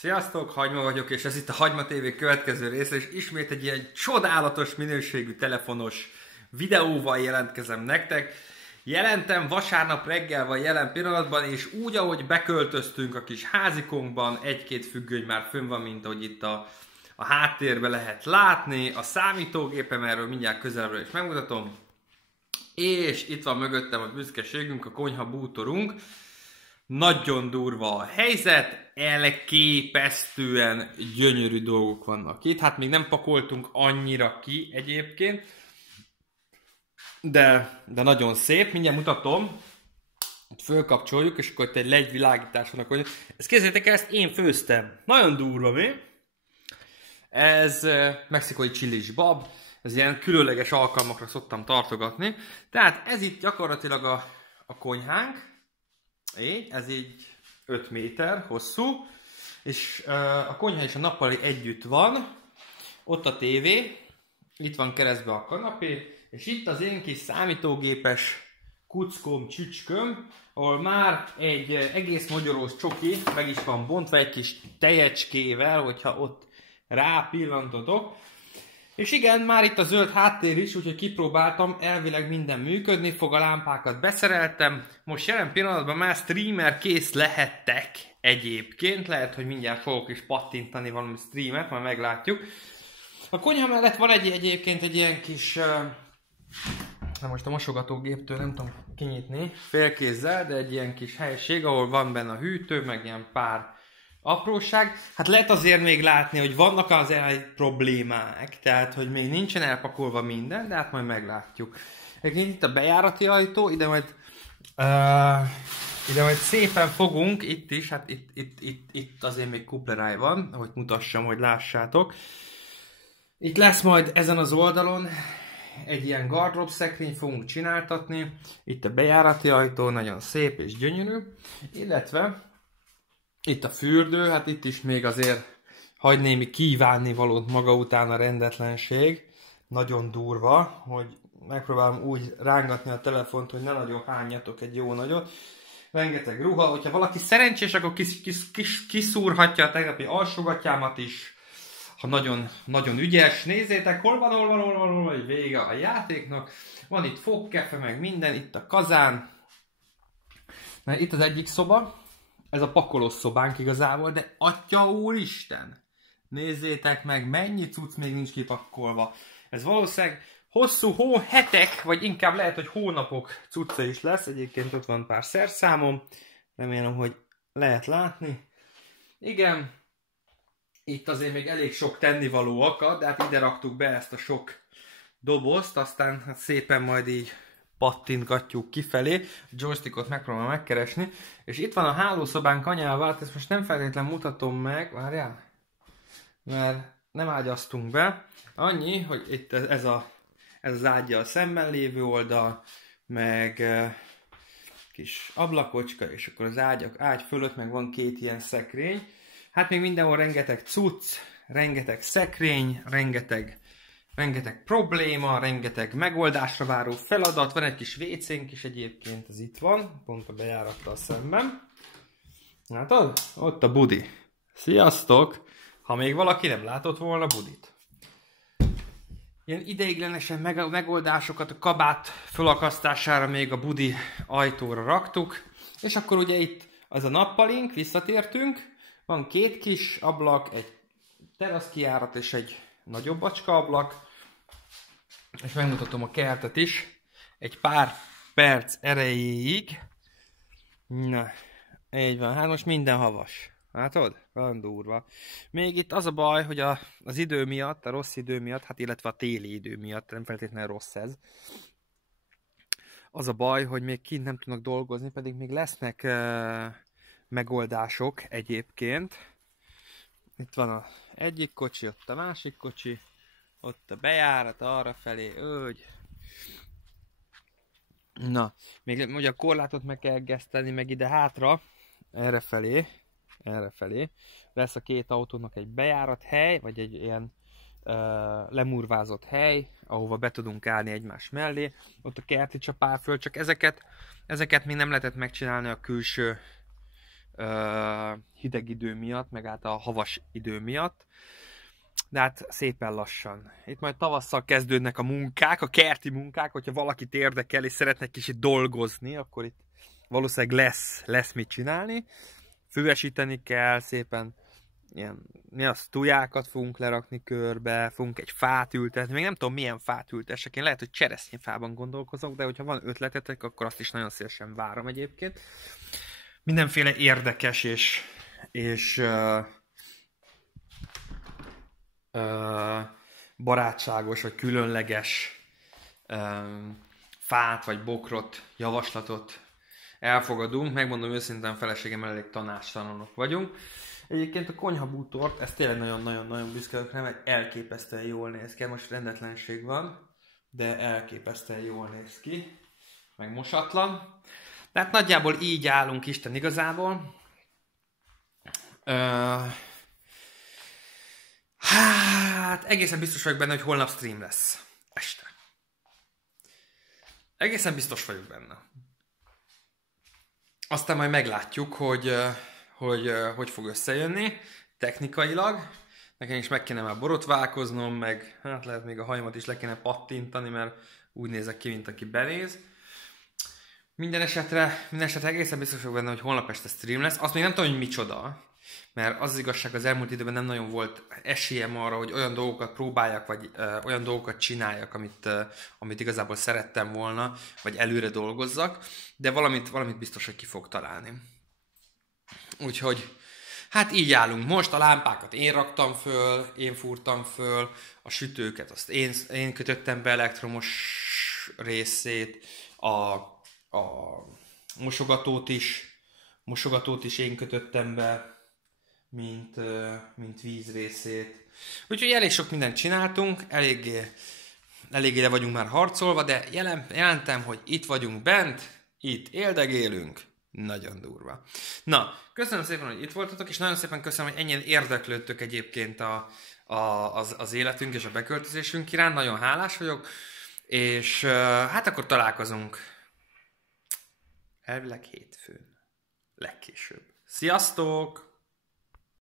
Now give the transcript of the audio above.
Sziasztok, Hagyma vagyok, és ez itt a Hagyma TV következő része, és ismét egy ilyen csodálatos minőségű telefonos videóval jelentkezem nektek. Jelentem, vasárnap reggel van jelen pillanatban, és úgy, ahogy beköltöztünk a kis házikunkban, egy-két függöny már fönn van, mint ahogy itt a háttérben lehet látni, a számítógépem, erről mindjárt közelebbről is megmutatom. És itt van mögöttem a büszkeségünk, a konyha bútorunk. Nagyon durva a helyzet, elképesztően gyönyörű dolgok vannak itt. Hát még nem pakoltunk annyira ki egyébként, de nagyon szép. Mindjárt mutatom. Itt fölkapcsoljuk, és akkor itt egy LED világítás van. Akkor... Ezt képzeljétek el, ezt én főztem. Nagyon durva, mi? Ez mexikói csilis bab. Ez ilyen különleges alkalmakra szoktam tartogatni. Tehát ez itt gyakorlatilag a konyhánk. Így, ez így 5 méter hosszú, és a konyha és a nappali együtt van, ott a tévé, itt van keresztbe a kanapé, és itt az én kis számítógépes kuckóm, csücsköm, ahol már egy egész magyarós csoki meg is van bontva egy kis tejecskével, hogyha ott rápillantotok. És igen, már itt a zöld háttér is, úgyhogy kipróbáltam, elvileg minden működni fog, a lámpákat beszereltem. Most jelen pillanatban már streamer kész lehettek egyébként, lehet, hogy mindjárt fogok is pattintani valami streamet, majd meglátjuk. A konyha mellett van egyébként egy ilyen kis, na most a mosogatógéptől nem tudom kinyitni félkézzel, de egy ilyen kis helység, ahol van benne a hűtő, meg ilyen pár apróság. Hát lehet azért még látni, hogy vannak az problémák, tehát hogy még nincsen elpakolva minden, de hát majd meglátjuk. Egyébként itt a bejárati ajtó, ide majd szépen fogunk, itt is, hát itt azért még kupleráj van, hogy mutassam, hogy lássátok. Itt lesz majd ezen az oldalon egy ilyen gardrób szekrény fogunk csináltatni, itt a bejárati ajtó, nagyon szép és gyönyörű, illetve itt a fürdő, hát itt is még azért hagy némi kívánnivalót maga után a rendetlenség. Nagyon durva, hogy megpróbálom úgy rángatni a telefont, hogy ne nagyon hányjatok egy jó nagyot. Rengeteg ruha, hogyha valaki szerencsés, akkor kiszúrhatja a tegnapi alsógatyámat is, ha nagyon ügyes. Nézzétek, hol van, hogy vége a játéknak. Van itt fogkefe, meg minden, itt a kazán. Na, itt az egyik szoba. Ez a pakolós szobánk igazából, de atya úristen! Nézzétek meg, mennyi cucc még nincs kipakolva. Ez valószínűleg hosszú hetek, vagy inkább lehet, hogy hónapok cucca is lesz. Egyébként ott van pár szerszámom. Remélem, hogy lehet látni. Igen, itt azért még elég sok tennivaló akad, de hát ide raktuk be ezt a sok dobozt, aztán hát szépen majd így pattintgatjuk kifelé, a joystickot megpróbálom megkeresni, és itt van a hálószobánk anyával, ezt most nem feltétlenül mutatom meg, várjál, mert nem ágyaztunk be, annyi, hogy itt ez az ágyjal szemben lévő oldal, meg kis ablakocska, és akkor az ágy fölött meg van két ilyen szekrény, hát még mindenhol rengeteg cucc, rengeteg szekrény, rengeteg probléma, rengeteg megoldásra váró feladat, van egy kis WC-nk is egyébként, ez itt van, pont a bejárattal szemben. Látod? Ott a budi. Sziasztok! Ha még valaki nem látott volna Budit. Ilyen ideiglenesen megoldásokat a kabát fölakasztására még a budi ajtóra raktuk, és akkor ugye itt az a nappalink, visszatértünk, van két kis ablak, egy teraszkijárat és egy nagyobb acska ablak, és megmutatom a kertet is egy pár perc erejéig. Na, így van, hát most minden havas. Látod? Van durva. Még itt az a baj, hogy az idő miatt, a rossz idő miatt, hát illetve a téli idő miatt, nem feltétlenül rossz ez. Az a baj, hogy még kint nem tudnak dolgozni, pedig még lesznek megoldások egyébként. Itt van az egyik kocsi, ott a másik kocsi, ott a bejárat arrafelé, úgy. Na, még ugye a korlátot meg kell geszteni, meg ide hátra, errefelé lesz a két autónak egy bejárat hely, vagy egy ilyen lemurvázott hely, ahova be tudunk állni egymás mellé. Ott a kerti csapár föl, csak ezeket még nem lehetett megcsinálni a külső hideg idő miatt, meg hát a havas idő miatt. De hát szépen lassan. Itt majd tavasszal kezdődnek a munkák, a kerti munkák, hogyha valakit érdekel és szeretne kicsit dolgozni, akkor itt valószínűleg lesz mit csinálni. Füvesíteni kell, szépen ilyen tujákat fogunk lerakni körbe, fogunk egy fát ültetni, még nem tudom milyen fát ültessek, én lehet, hogy cseresznyefában gondolkozok, de hogyha van ötletetek, akkor azt is nagyon szívesen várom egyébként. Mindenféle érdekes és barátságos vagy különleges fát vagy bokrot, javaslatot elfogadunk. Megmondom őszintén, feleségemmel elég tanácstalanok vagyunk. Egyébként a konyhabútort, ez tényleg nagyon-nagyon büszke vagyok rá, mert elképesztően jól néz ki. Most rendetlenség van, de elképesztően jól néz ki. Meg mosatlan. Tehát nagyjából így állunk Isten igazából. Hát egészen biztos vagyok benne, hogy holnap stream lesz. Este. Egészen biztos vagyok benne. Aztán majd meglátjuk, hogy fog összejönni technikailag. Nekem is meg kéne már borotválkoznom, meg hát lehet még a hajamat is le kéne pattintani, mert úgy nézek ki, mint aki benéz. Minden esetre egészen biztos vagyok benne, hogy holnap este stream lesz. Azt még nem tudom, hogy micsoda, mert az igazság, az elmúlt időben nem nagyon volt esélyem arra, hogy olyan dolgokat próbáljak, vagy olyan dolgokat csináljak, amit igazából szerettem volna, vagy előre dolgozzak, de valamit biztos, hogy ki fog találni. Úgyhogy, hát így állunk most, a lámpákat én raktam föl, én fúrtam föl, a sütőket azt én kötöttem be elektromos részét, a mosogatót is én kötöttem be, mint vízrészét. Úgyhogy elég sok mindent csináltunk, eléggé le vagyunk már harcolva, de jelentem, hogy itt vagyunk bent, itt éldegélünk, nagyon durva. Na, köszönöm szépen, hogy itt voltatok, és nagyon szépen köszönöm, hogy ennyien érdeklődtök egyébként az életünk és a beköltözésünk iránt, nagyon hálás vagyok, és hát akkor találkozunk elvileg hétfőn, legkésőbb. Sziasztok!